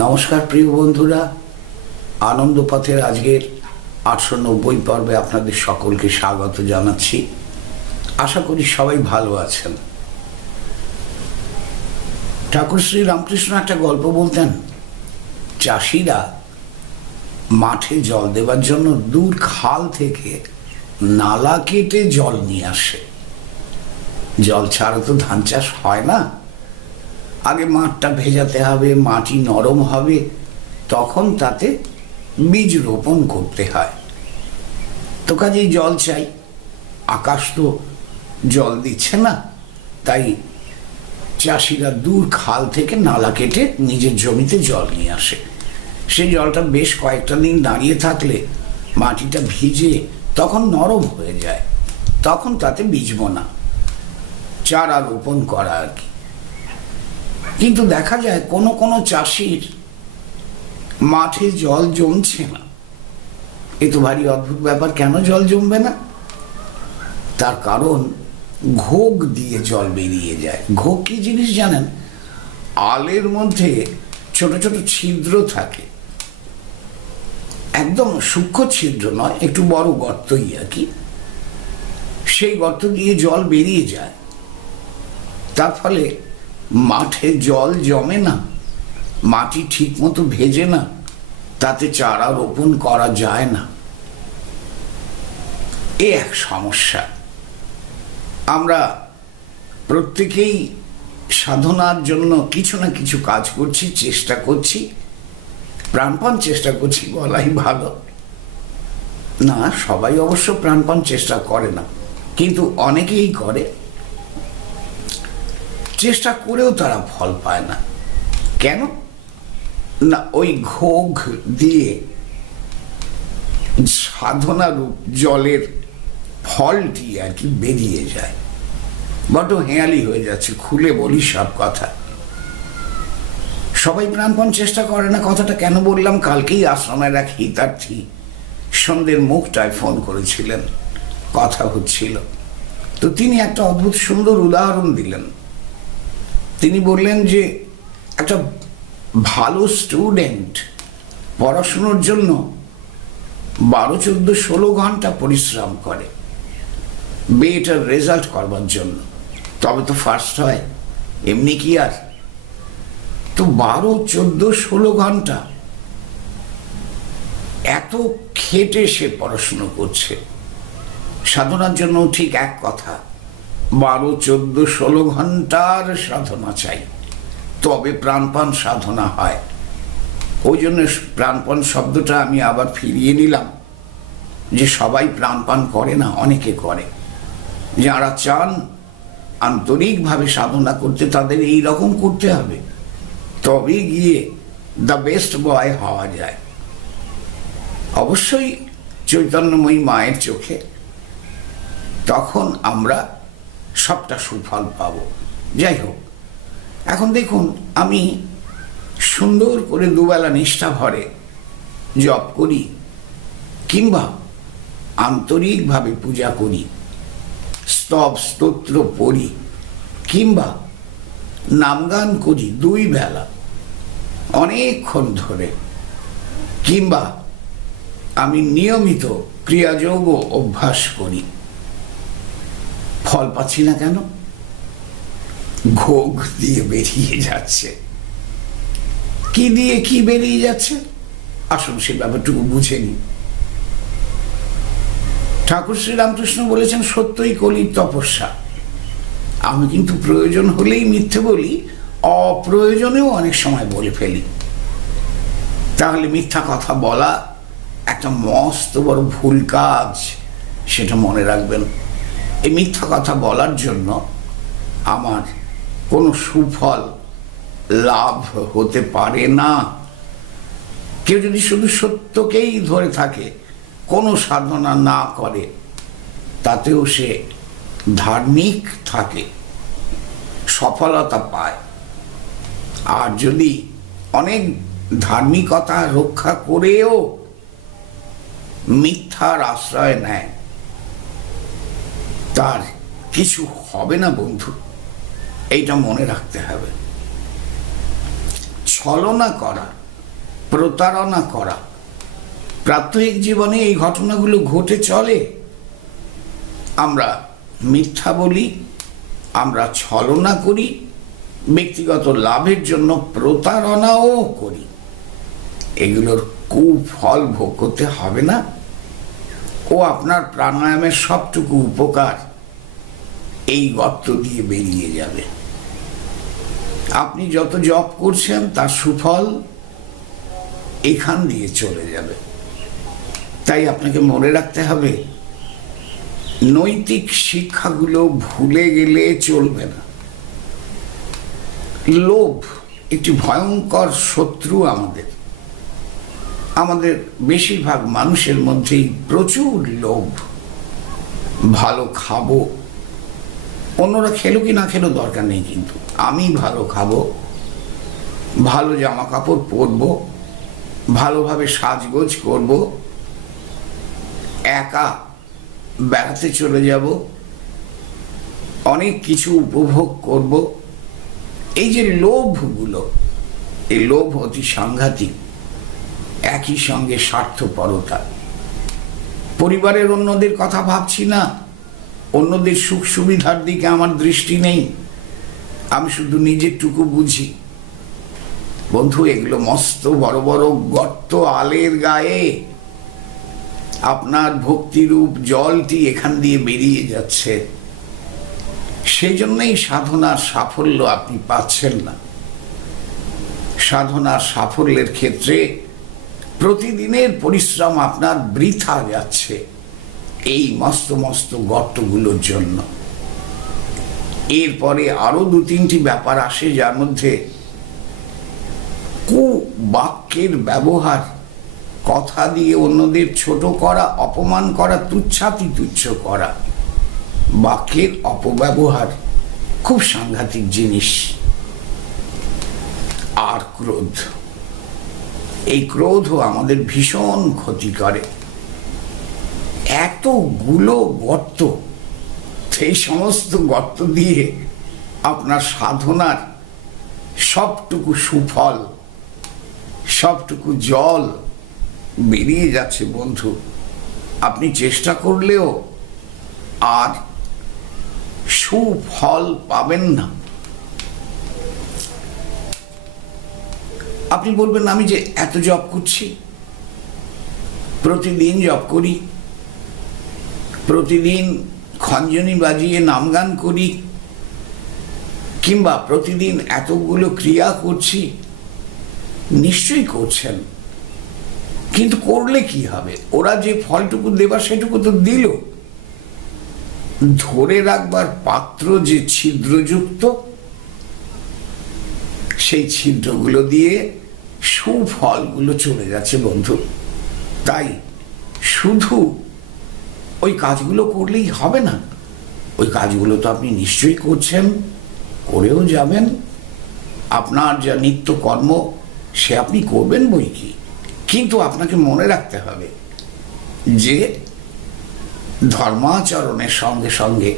নমস্কার প্রিয় বন্ধুরা। আনন্দ পথের আজকের আটশো নব্বই পর্বে আপনাদের সকলকে স্বাগত জানাচ্ছি। আশা করি সবাই ভালো আছেন। ঠাকুর শ্রী রামকৃষ্ণ একটা গল্প বলতেন, চাষিরা মাঠে জল দেওয়ার জন্য দূর খাল থেকে নালা কেটে জল নিয়ে আসে। জল ছাড়া তো ধান চাষ হয় না। আগে মাঠটা ভেজাতে হবে, মাটি নরম হবে, তখন তাতে বীজ রোপণ করতে হয়। তো কাজেই জল চাই। আকাশ তো জল দিচ্ছে না, তাই চাষিরা দূর খাল থেকে নালা কেটে নিজের জমিতে জল নিয়ে আসে। সেই জলটা বেশ কয়েকটা দিন দাঁড়িয়ে থাকলে মাটিটা ভিজে তখন নরম হয়ে যায়, তখন তাতে বীজ বোনা, চারা রোপণ করা আর কি। কিন্তু দেখা যায় কোনো কোনো চাষির মাঠে জল জমছে না। এ তো ভারী অদ্ভুত ব্যাপার, কেন জল জমবে না? তার কারণ ঘোগ দিয়ে জল বেরিয়ে যায়। ঘোগ কি জিনিস জানেন? আলের মধ্যে ছোট ছোট ছিদ্র থাকে। একদম সূক্ষ্ম ছিদ্র নয়, একটু বড় গর্তই আর কি। সেই গর্ত দিয়ে জল বেরিয়ে যায়। তার ফলে মাঠে জল জমে না, মাটি ঠিক মতো ভেজে না, তাতে চারা রোপণ করা যায় না। এ এক সমস্যা। আমরা প্রত্যেকেই সাধনার জন্য কিছু না কিছু কাজ করছি, চেষ্টা করছি, প্রাণপণ চেষ্টা করছি বলাই ভালো। না, সবাই অবশ্য প্রাণপণ চেষ্টা করে না, কিন্তু অনেকেই করে। চেষ্টা করেও তারা ফল পায় না। কেন? না, ওই ঘোগ দিয়ে সাধনা রূপ জলের ফলটি আর কি বেরিয়ে যায়। বড্ড হেয়ালি হয়ে যাচ্ছে, খুলে বলি সব কথা। সবাই প্রাণপণ চেষ্টা করে না, কথাটা কেন বললাম? কালকেই আশ্রমের এক হিতার্থী সন্ধ্যের মুখটায় ফোন করেছিলেন, কথা হচ্ছিল। তো তিনি একটা অদ্ভুত সুন্দর উদাহরণ দিলেন। তিনি বললেন যে একটা ভালো স্টুডেন্ট পড়াশুনোর জন্য বারো, চোদ্দ, ষোলো ঘণ্টা পরিশ্রম করে। বেটার রেজাল্ট করবার জন্য। তবে তো ফার্স্ট হয়। এমনি কি আর? তো বারো, চোদ্দ, ষোলো ঘণ্টা এত খেটে সে পড়াশুনো করছে। সাধনার জন্য ঠিক এক কথা। বারো, চোদ্দ, ষোলো ঘণ্টার সাধনা চাই। তবে প্রাণপান সাধনা হয়। ওই জন্য প্রাণপান শব্দটা আমি আবার ফিরিয়ে নিলাম। যে সবাই প্রাণপান করে না, অনেকে করে। যারা চান আন্তরিকভাবে সাধনা করতে, তাদের এই রকম করতে হবে। তবে গিয়ে দ্য বেস্ট বয় হওয়া যায়। অবশ্যই চৈতন্যময়ী মায়ের চোখে। তখন আমরা সবটা সুফল পাব। যাই হোক, এখন দেখুন, আমি সুন্দর করে দুবেলা নিষ্ঠা ভরে জপ করি কিংবা আন্তরিকভাবে পূজা করি, স্তব স্তোত্র পড়ি কিংবা নামগান করি দুই বেলা, অনেকক্ষণ ধরে। কিংবা আমি নিয়মিত ক্রিয়াযোগ অভ্যাস করি। ফল পাচ্ছি না কেন? ঘোগ দিয়ে বেরিয়ে যাচ্ছে। কি দিয়ে কি বেরিয়ে যাচ্ছে? আসুন সে ব্যাপারটুকু বুঝে নি ঠাকুর শ্রীরামকৃষ্ণ বলেছেন, সত্যই কলির তপস্যা। আমি কিন্তু প্রয়োজন হলেই মিথ্যে বলি, অপ্রয়োজনেও অনেক সময় বলে ফেলি। তাহলে মিথ্যা কথা বলা একটা মস্ত বড় ভুল কাজ, সেটা মনে রাখবেন। এই মিথ্যা কথা বলার জন্য আমার কোনো সুফল লাভ হতে পারে না। কেউ যদি শুধু সত্যকেই ধরে থাকে, কোনো সাধনা না করে, তাতেও সে ধার্মিক থাকে, সফলতা পায়। আর যদি অনেক ধার্মিকতা রক্ষা করেও মিথ্যার আশ্রয় নেয় তার কিছু হবে না বন্ধু। এইটা মনে রাখতে হবে। ছলনা করা, প্রতারণা করা, প্রাত্যহিক জীবনে এই ঘটনাগুলো ঘটে চলে। আমরা মিথ্যা বলি, আমরা ছলনা করি, ব্যক্তিগত লাভের জন্য প্রতারণাও করি। এগুলোর কুফল ভোগ করতে হবে না। ও আপনার প্রাণায়ামের সবটুকু উপকার। এই গর্ত দিয়ে বেরিয়ে যাবে। আপনি যত জপ করছেন, তার সুফল এখান দিয়ে চলে যাবে। তাই আপনাকে মনে রাখতে হবে, নৈতিক শিক্ষাগুলো ভুলে গেলে চলবে না। লোভ একটি ভয়ঙ্কর শত্রু আমাদের। আমাদের বেশিরভাগ মানুষের মধ্যেই প্রচুর লোভ। ভালো খাব। অন্যরা খেলো কি না খেলো দরকার নেই কিন্তু। আমি ভালো খাব, ভালো জামা কাপড় পরবো, ভালোভাবে সাজগোজ করব, একা বেড়াতে চলে যাব, অনেক কিছু উপভোগ করব। এই যে লোভগুলো, এই লোভ অতি সাংঘাতিক। একই সঙ্গে স্বার্থপরতা। পরিবারের অন্যদের কথা ভাবছি না। অন্যদের সুখ সুবিধার দিকে আমার দৃষ্টি নেই। আমি শুধু নিজেরটুকু বুঝি। বন্ধু, এগুলো মস্ত বড় বড় গর্ত আলের গায়ে। আপনার ভক্তিরূপ জলটি এখান দিয়ে বেরিয়ে যাচ্ছে। সেই জন্যই সাধনার সাফল্য আপনি পাচ্ছেন না। সাধনার সাফল্যের ক্ষেত্রে প্রতিদিনের পরিশ্রম আপনার বৃথা যাচ্ছে। এই মস্ত মস্ত গর্তগুলোর জন্য। এরপরে আরও দু তিনটি ব্যাপার আসে যার মধ্যে কু বাক্যের ব্যবহার, কথা দিয়ে অন্যদের ছোট করা, অপমান করা তুচ্ছাতি তুচ্ছ করা। বাক্যের অপব্যবহার খুব সাংঘাতিক জিনিস। আর ক্রোধ। এই ক্রোধ আমাদের ভীষণ ক্ষতি করে। এতগুলো গর্ত, সেই সমস্ত গর্ত দিয়ে আপনার সাধনার সবটুকু সুফল, সবটুকু জল বেরিয়ে যাচ্ছে, বন্ধু। আপনি চেষ্টা করলেও আর সুফল পাবেন না। আপনি বলবেন আমি যে এত জব করছি, প্রতিদিন জব করি, প্রতিদিন খঞ্জনি বাজিয়ে নামগান করি, কিংবা প্রতিদিন এতগুলো ক্রিয়া করছি, নিশ্চয়ই করছেন। কিন্তু করলে কি হবে? ওরা যে ফলটুকু দেবার সেটুকু তো দিল। ধরে রাখবার পাত্র যে ছিদ্রযুক্ত, সেই ছিদ্রগুলো দিয়ে সুফলগুলো চলে যাচ্ছে, বন্ধু। তাই শুধু ওই কাজগুলো করলেই হবে না। ওই কাজগুলো তো আপনি নিশ্চয়ই করছেন, করেও যাবেন। আপনার যা নিত্য কর্ম সে আপনি করবেন বই কি? কিন্তু আপনাকে মনে রাখতে হবে যে ধর্মাচরণের সঙ্গে সঙ্গে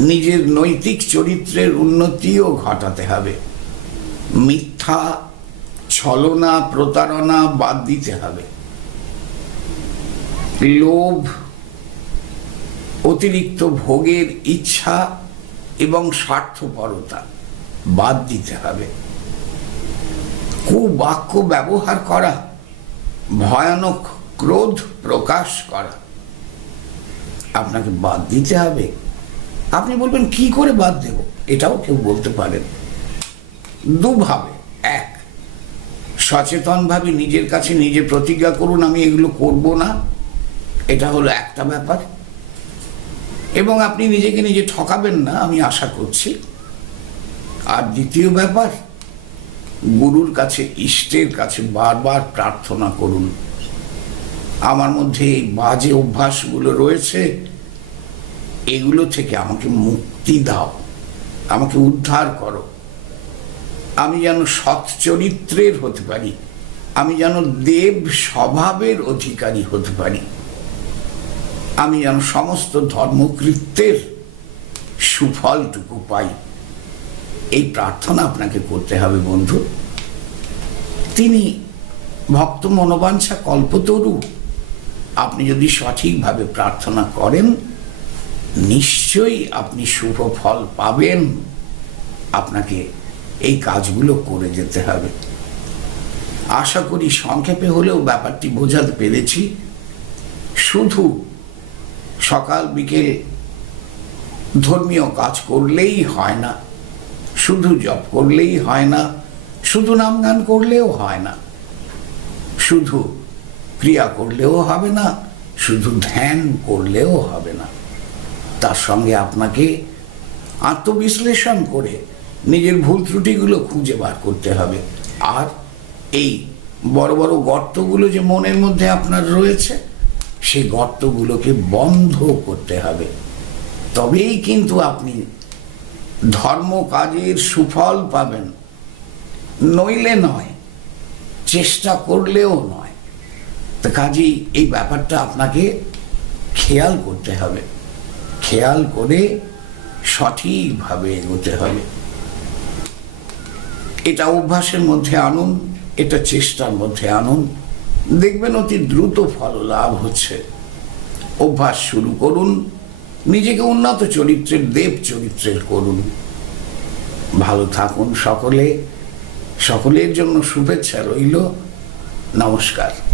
নিজের নৈতিক চরিত্রের উন্নতিও ঘটাতে হবে। মিথ্যা ছলনা, প্রতারণা বাদ দিতে হবে। লোভ, অতিরিক্ত ভোগের ইচ্ছা এবং স্বার্থপরতা বাদ দিতে হবে। কুবাক্য ব্যবহার করা, ভয়ানক ক্রোধ প্রকাশ করা, আপনাকে বাদ দিতে হবে। আপনি বলবেন, কি করে বাদ দেব? এটাও কেউ বলতে পারেন। দুভাবে, এক সচেতনভাবে নিজের কাছে নিজে প্রতিজ্ঞা করুন, আমি এগুলো করব না। এটা হলো একটা ব্যাপার। এবং আপনি নিজেকে নিজে ঠকাবেন না, আমি আশা করছি। আর দ্বিতীয় ব্যাপার, গুরুর কাছে, ইষ্টের কাছে বারবার প্রার্থনা করুন। আমার মধ্যে এই বাজে অভ্যাসগুলো রয়েছে, এগুলো থেকে আমাকে মুক্তি দাও, আমাকে উদ্ধার করো। আমি যেন সৎ চরিত্রের হতে পারি, আমি যেন দেব স্বভাবের অধিকারী হতে পারি, আমি যেন সমস্ত ধর্মকৃত্যের সুফলটুকু পাই। এই প্রার্থনা আপনাকে করতে হবে বন্ধু। তিনি ভক্ত মনোবাঞ্ছা কল্পতরু, আপনি যদি সঠিকভাবে প্রার্থনা করেন, নিশ্চয়ই আপনি শুভ ফল পাবেন। আপনাকে এই কাজগুলো করে যেতে হবে। আশা করি সংক্ষেপে হলেও ব্যাপারটি বোঝাতে পেরেছি। শুধু সকাল বিকেল ধর্মীয় কাজ করলেই হয় না, শুধু জপ করলেই হয় না, শুধু নাম গান করলেও হয় না, শুধু ক্রিয়া করলেও হবে না, শুধু ধ্যান করলেও হবে না। তার সঙ্গে আপনাকে আত্মবিশ্লেষণ করে নিজের ভুল ত্রুটিগুলো খুঁজে বার করতে হবে। আর এই বড় বড় গর্তগুলো যে মনের মধ্যে আপনার রয়েছে, সেই গর্তগুলোকে বন্ধ করতে হবে। তবেই কিন্তু আপনি ধর্ম কাজের সুফল পাবেন। নইলে নয়, চেষ্টা করলেও নয়। তো কাজেই এই ব্যাপারটা আপনাকে খেয়াল করতে হবে। খেয়াল করে সঠিকভাবে এগোতে হবে। এটা অভ্যাসের মধ্যে আনুন, এটা চেষ্টার মধ্যে আনুন। দেখবেন অতি দ্রুত ফল লাভ হচ্ছে। অভ্যাস শুরু করুন, নিজেকে উন্নত চরিত্রের দেব চরিত্রের করুন। ভালো থাকুন সকলে, সকলের জন্য শুভেচ্ছা রইল। নমস্কার।